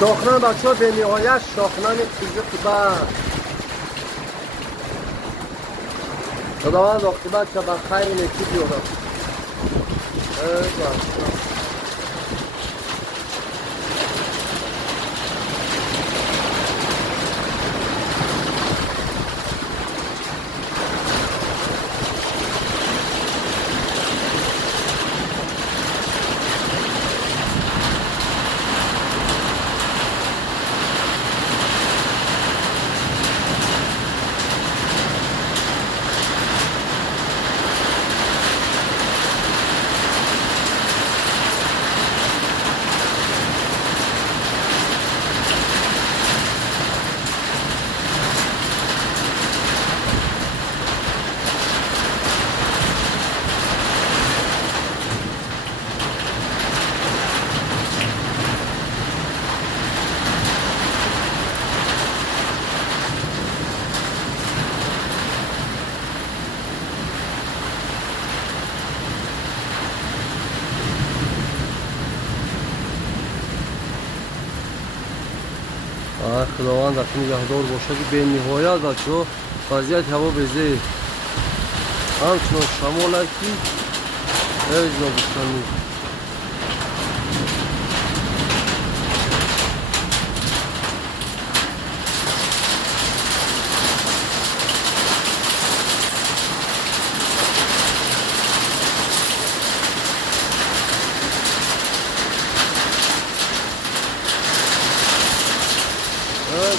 شاخنان بچه ها به نهایت شاخنان کوزه بر خداوند عاقبت که بر خیر نیکی بیارم. خداوند اتون نگهدار باشه که به نهایت بچه ها وضعیت هوا بزه همچنان شمال کی هیچ نبستانی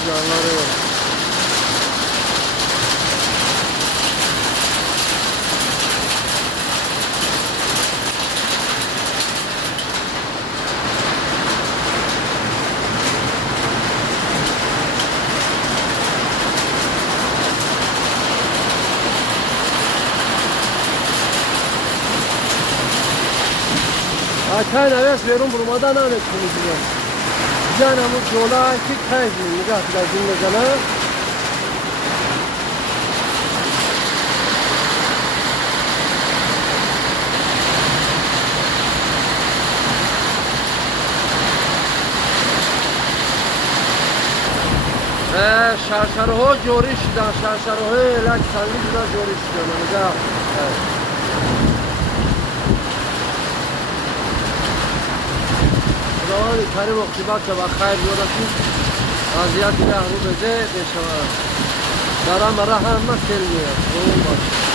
canları var. Açay neves verum burmadan ne etkinliği. Canımız yola ki tezmi nigah cümle شرشره جوری شدن شرشره لک سنگی جدا جوری شدن نگاه خداوند کریم عاقبت که بخیر بیارد وضعیت رو بده بشود درم را همه سل میاد